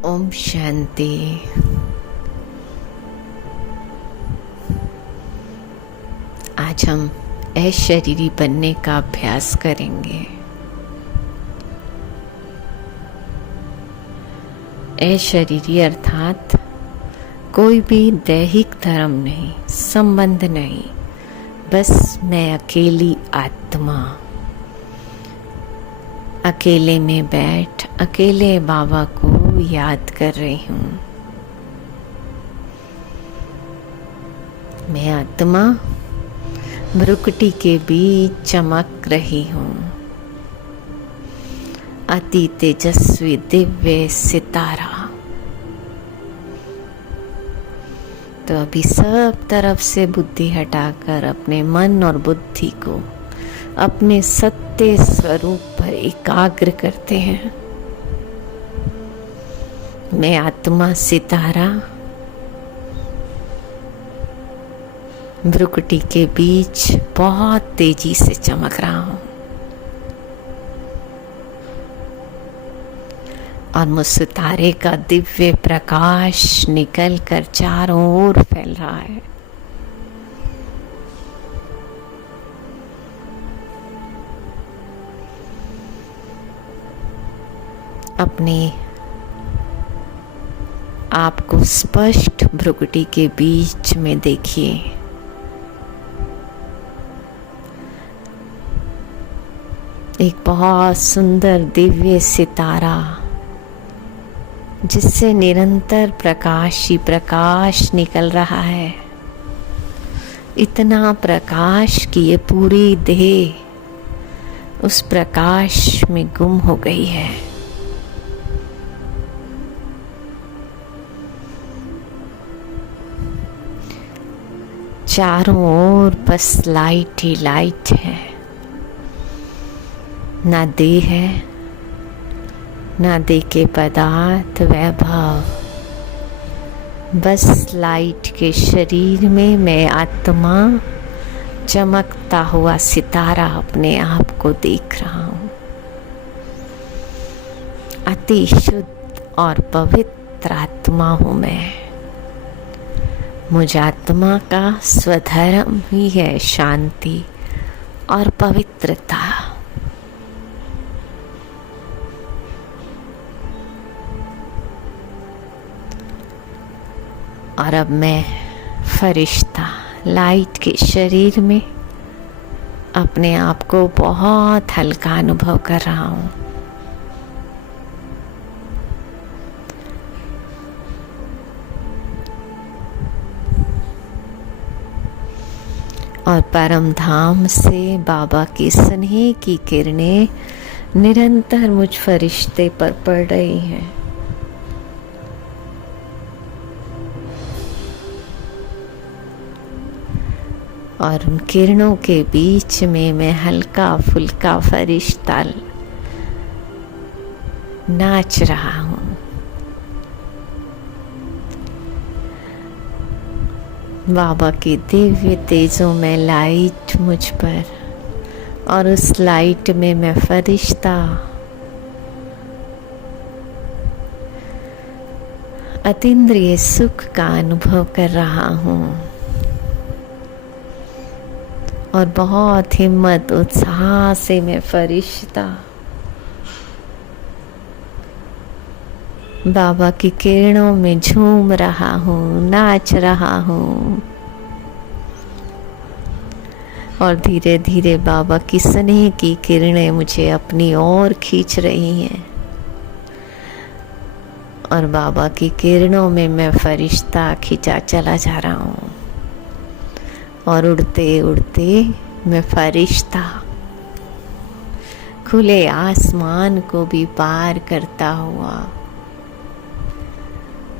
ओम शांति। आज हम अशरीरी बनने का अभ्यास करेंगे। अशरीरी अर्थात कोई भी दैहिक धर्म नहीं, संबंध नहीं, बस मैं अकेली आत्मा, अकेले में बैठ अकेले बाबा को याद कर रही हूँ। मैं आत्मा भ्रुकुटी के बीच चमक रही हूँ, अति तेजस्वी दिव्य सितारा। तो अभी सब तरफ से बुद्धि हटाकर अपने मन और बुद्धि को अपने सत्य स्वरूप पर एकाग्र करते हैं। मैं आत्मा सितारा भ्रुकुटी के बीच बहुत तेजी से चमक रहा हूं और मुझ सितारे का दिव्य प्रकाश निकल कर चारों ओर फैल रहा है। अपने आपको स्पष्ट भ्रुकुटी के बीच में देखिए। एक बहुत सुंदर दिव्य सितारा जिससे निरंतर प्रकाश ही प्रकाश निकल रहा है। इतना प्रकाश कि ये पूरी देह उस प्रकाश में गुम हो गई है। चारों ओर बस लाइट ही लाइट है, ना देह है, ना देह के पदार्थ वैभव, बस लाइट के शरीर में मैं आत्मा चमकता हुआ सितारा अपने आप को देख रहा हूँ। अति शुद्ध और पवित्र आत्मा हूँ मैं। मुझ आत्मा का स्वधर्म ही है शांति और पवित्रता। और अब मैं फरिश्ता लाइट के शरीर में अपने आप को बहुत हल्का अनुभव कर रहा हूँ। और परम धाम से बाबा की स्नेह की किरणें निरंतर मुझ फरिश्ते पर पड़ रही हैं। और उन किरणों के बीच में मैं हल्का फुल्का फरिश्ता नाच रहा हूँ। बाबा की दिव्य तेजों में लाइट मुझ पर और उस लाइट में मैं फरिश्ता अतीन्द्रिय सुख का अनुभव कर रहा हूँ। और बहुत हिम्मत उत्साह से मैं फरिश्ता बाबा की किरणों में झूम रहा हूँ, नाच रहा हूँ। और धीरे धीरे बाबा की स्नेह की किरणें मुझे अपनी ओर खींच रही हैं। और बाबा की किरणों में मैं फरिश्ता खींचा चला जा रहा हूँ। और उड़ते उड़ते मैं फरिश्ता खुले आसमान को भी पार करता हुआ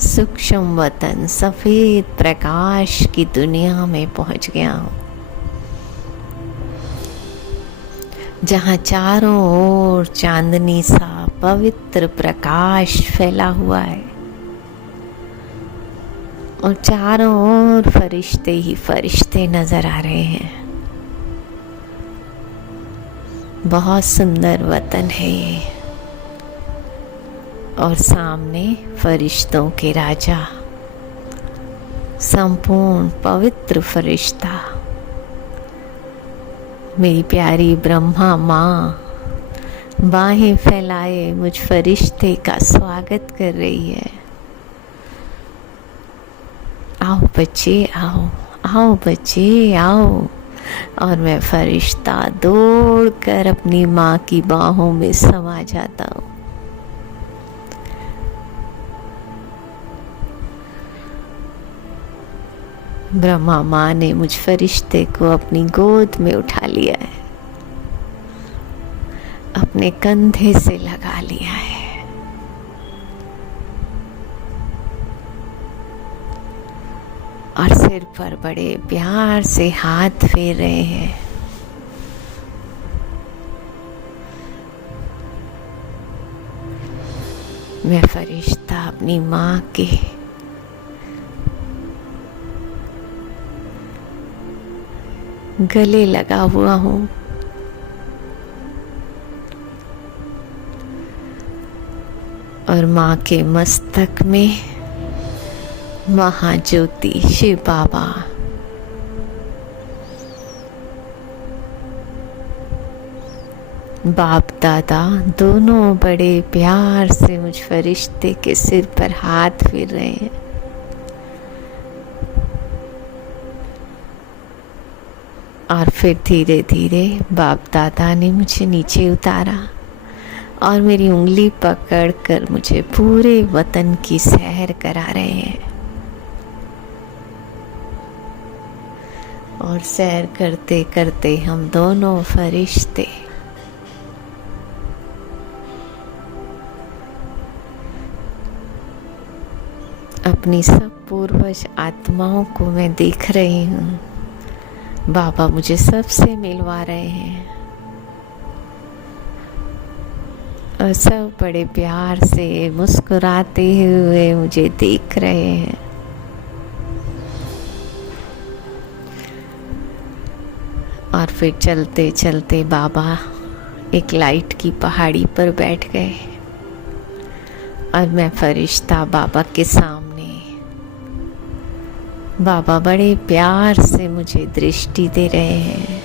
सूक्ष्म वतन सफेद प्रकाश की दुनिया में पहुंच गया हूँ, जहाँ चारों ओर चांदनी सा पवित्र प्रकाश फैला हुआ है। और चारों ओर फरिश्ते ही फरिश्ते नजर आ रहे हैं। बहुत सुंदर वतन है ये। और सामने फरिश्तों के राजा, संपूर्ण पवित्र फरिश्ता, मेरी प्यारी ब्रह्मा माँ बाहें फैलाए मुझ फरिश्ते का स्वागत कर रही है। आओ बच्चे आओ, आओ बच्चे आओ। और मैं फरिश्ता दौड़कर अपनी माँ की बाहों में समा जाता हूँ। ब्रह्मा माँ ने मुझ फरिश्ते को अपनी गोद में उठा लिया है, अपने कंधे से लगा लिया है और सिर पर बड़े प्यार से हाथ फेर रहे हैं। मैं फरिश्ता अपनी माँ के गले लगा हुआ हूँ। और माँ के मस्तक में महाज्योति शिव बाबा, बाप दादा दोनों बड़े प्यार से मुझ फरिश्ते के सिर पर हाथ फेर रहे हैं। और फिर धीरे धीरे बाप दादा ने मुझे नीचे उतारा और मेरी उंगली पकड़कर मुझे पूरे वतन की सैर करा रहे हैं। और सैर करते करते हम दोनों फरिश्ते अपनी सब पूर्वज आत्माओं को मैं देख रही हूँ। बाबा मुझे सबसे मिलवा रहे हैं और सब बड़े प्यार से मुस्कुराते हुए मुझे देख रहे हैं। और फिर चलते चलते बाबा एक लाइट की पहाड़ी पर बैठ गए और मैं फरिश्ता बाबा के सामने। बाबा बड़े प्यार से मुझे दृष्टि दे रहे हैं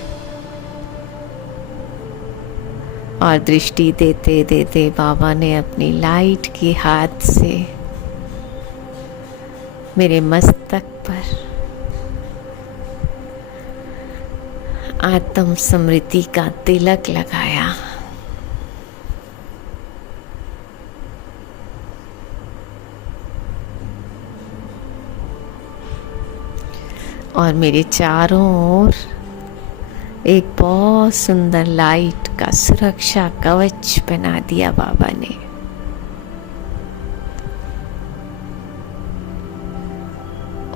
और दृष्टि देते देते बाबा ने अपनी लाइट की हाथ से मेरे मस्तक पर आत्म स्मृति का तिलक लगाया। और मेरे चारों ओर एक बहुत सुंदर लाइट का सुरक्षा कवच बना दिया बाबा ने।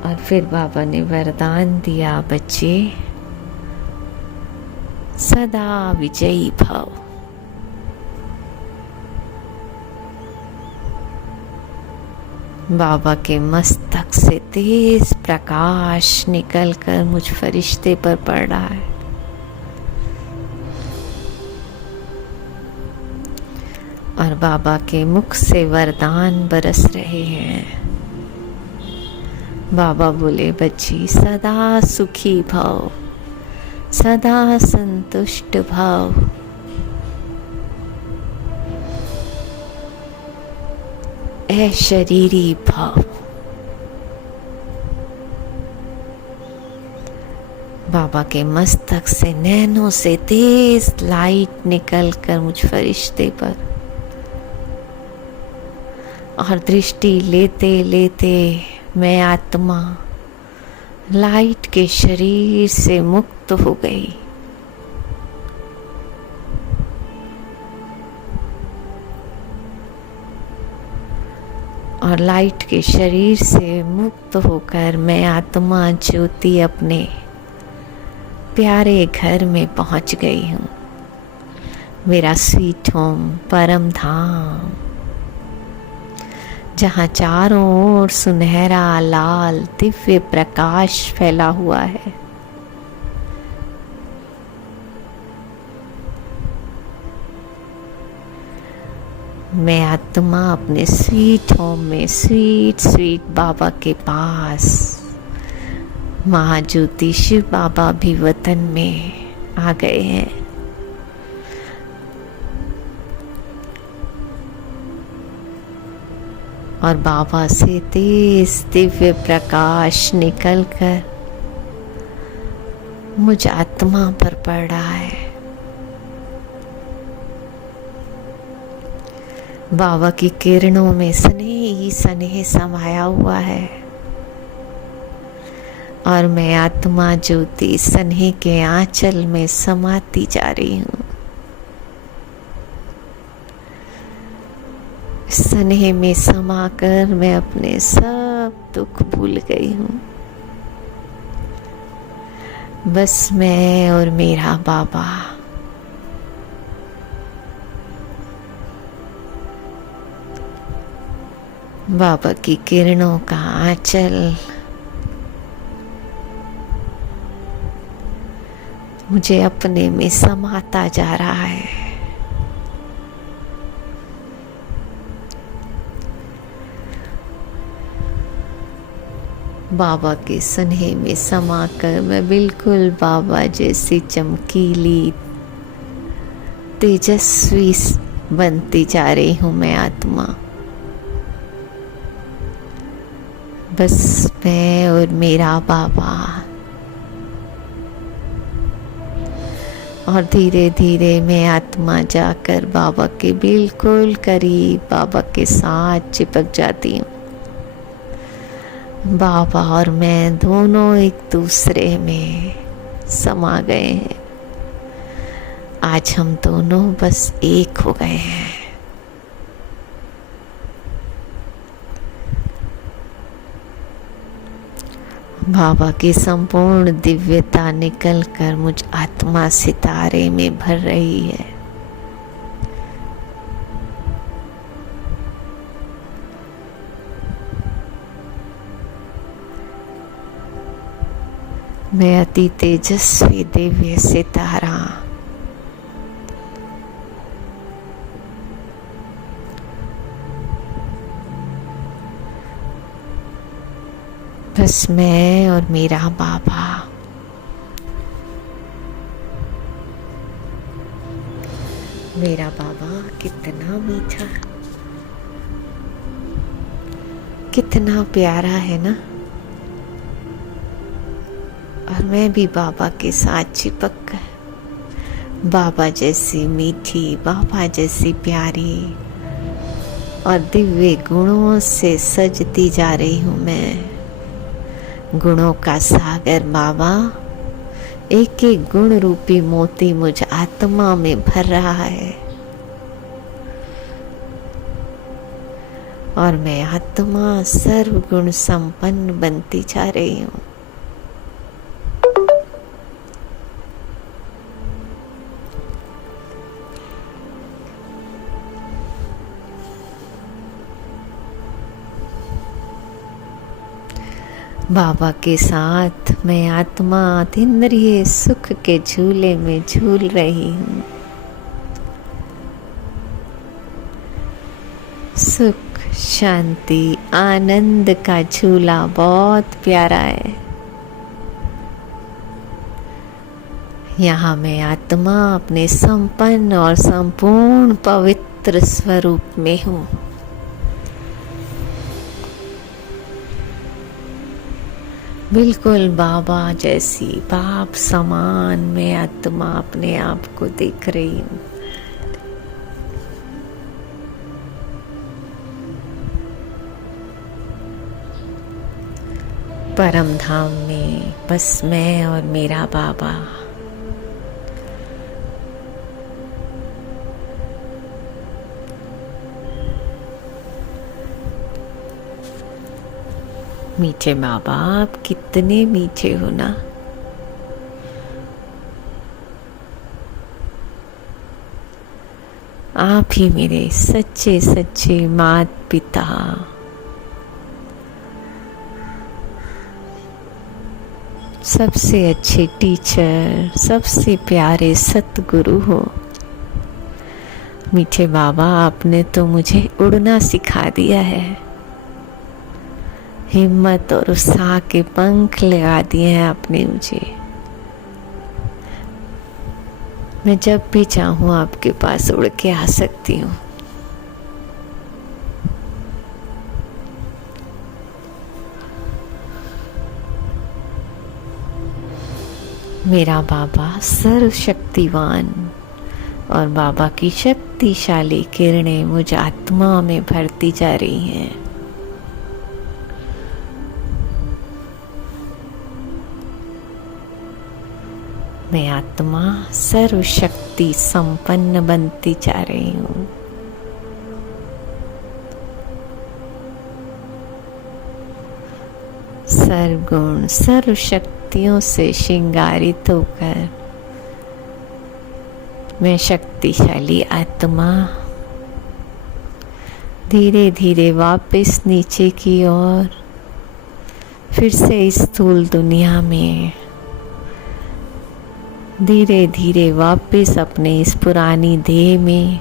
और फिर बाबा ने वरदान दिया, बच्चे सदा विजयी भव। बाबा के मस्तक से तेज प्रकाश निकलकर मुझ फरिश्ते पर पड़ रहा है। और बाबा के मुख से वरदान बरस रहे हैं। बाबा बोले, बच्ची सदा सुखी भव, सदा संतुष्ट भव। शरीरी भाव। बाबा के मस्तक से नैनों से तेज लाइट निकलकर मुझ फरिश्ते पर और दृष्टि लेते लेते मैं आत्मा लाइट के शरीर से मुक्त हो गई। और लाइट के शरीर से मुक्त होकर मैं आत्मा ज्योति अपने प्यारे घर में पहुंच गई हूँ। मेरा स्वीट होम, परम धाम, जहाँ चारों ओर सुनहरा लाल दिव्य प्रकाश फैला हुआ है। मैं आत्मा अपने स्वीट होम में, स्वीट स्वीट बाबा के पास, महाज्योति शिव बाबा भी वतन में आ गए हैं। और बाबा से तेज दिव्य प्रकाश निकलकर मुझ आत्मा पर पड़ रहा है। बाबा की किरणों में स्नेह ही स्नेह समाया हुआ है और मैं आत्मा ज्योति स्नेह के आंचल में समाती जा रही हूँ। स्नेह में समाकर मैं अपने सब दुख भूल गई हूँ। बस मैं और मेरा बाबा। बाबा की किरणों का आंचल मुझे अपने में समाता जा रहा है। बाबा के स्नेह में समाकर मैं बिल्कुल बाबा जैसी चमकीली तेजस्वी बनती जा रही हूँ मैं आत्मा। बस मैं और मेरा बाबा। और धीरे धीरे मैं आत्मा जाकर बाबा के बिल्कुल करीब बाबा के साथ चिपक जाती हूँ। बाबा और मैं दोनों एक दूसरे में समा गए हैं। आज हम दोनों बस एक हो गए हैं। बाबा की संपूर्ण दिव्यता निकलकर मुझ आत्मा सितारे में भर रही है। मैं अति तेजस्वी दिव्य सितारा बस मैं और मेरा बाबा। मेरा बाबा कितना मीठा, कितना प्यारा है ना। और मैं भी बाबा के साथ चिपक कर बाबा जैसी मीठी, बाबा जैसी प्यारी और दिव्य गुणों से सजती जा रही हूँ मैं। गुणों का सागर बाबा एक एक गुण रूपी मोती मुझ आत्मा में भर रहा है और मैं आत्मा सर्व गुण संपन्न बनती जा रही हूँ। बाबा के साथ मैं आत्मा अतीन्द्रिय सुख के झूले में झूल रही हूँ। सुख, शांति, आनंद का झूला बहुत प्यारा है। यहाँ मैं आत्मा अपने संपन्न और संपूर्ण पवित्र स्वरूप में हूँ। बिल्कुल बाबा जैसी, बाप समान मैं आत्मा अपने आप को देख रही हूँ। परम धाम में बस मैं और मेरा बाबा। मीठे बाबा, आप कितने मीठे हो ना। आप ही मेरे सच्चे सच्चे माता पिता, सबसे अच्छे टीचर, सबसे प्यारे सतगुरु हो। मीठे बाबा, आपने तो मुझे उड़ना सिखा दिया है। हिम्मत और उत्साह के पंख लगा दिए हैं आपने मुझे। मैं जब भी चाहूँ आपके पास उड़ के आ सकती हूँ। मेरा बाबा सर्वशक्तिवान और बाबा की शक्तिशाली किरणें मुझ आत्मा में भरती जा रही हैं। मैं आत्मा सर्वशक्ति संपन्न बनती जा रही हूँ। सर्वगुण सर्वशक्तियों से श्रृंगारित होकर मैं शक्तिशाली आत्मा धीरे धीरे वापस नीचे की ओर फिर से इस स्थूल दुनिया में धीरे धीरे वापस अपने इस पुरानी देह में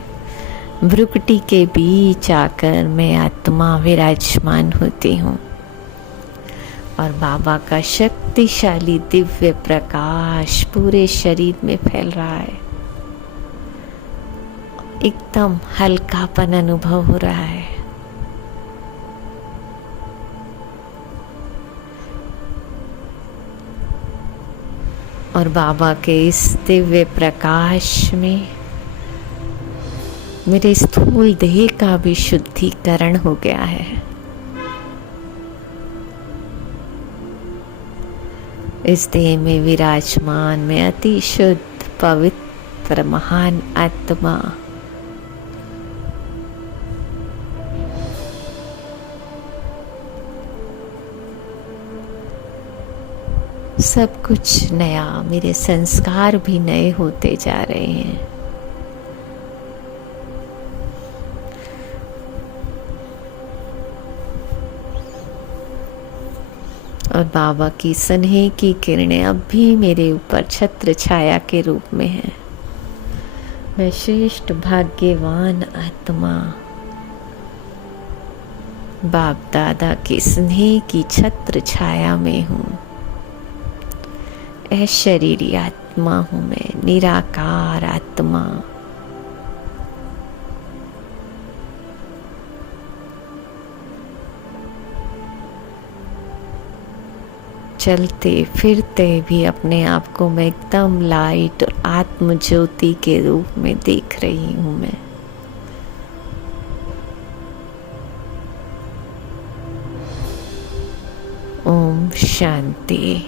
भ्रुकुटी के बीच आकर मैं आत्मा विराजमान होती हूँ और बाबा का शक्तिशाली दिव्य प्रकाश पूरे शरीर में फैल रहा है। एकदम हल्कापन अनुभव हो रहा है। और बाबा के इस दिव्य प्रकाश में मेरे स्थूल देह का भी शुद्धिकरण हो गया है। इस देह में विराजमान मैं अति शुद्ध पवित्र महान आत्मा सब कुछ नया, मेरे संस्कार भी नए होते जा रहे हैं। और बाबा की स्नेह की किरणें अब भी मेरे ऊपर छत्र छाया के रूप में है। मैं श्रेष्ठ भाग्यवान आत्मा बाप दादा की स्नेह की छत्र छाया में हूँ। अशरीरी आत्मा हूँ मैं, निराकार आत्मा। चलते फिरते भी अपने आप को मैं एकदम लाइट और आत्म ज्योति के रूप में देख रही हूँ मैं। ओम शांति।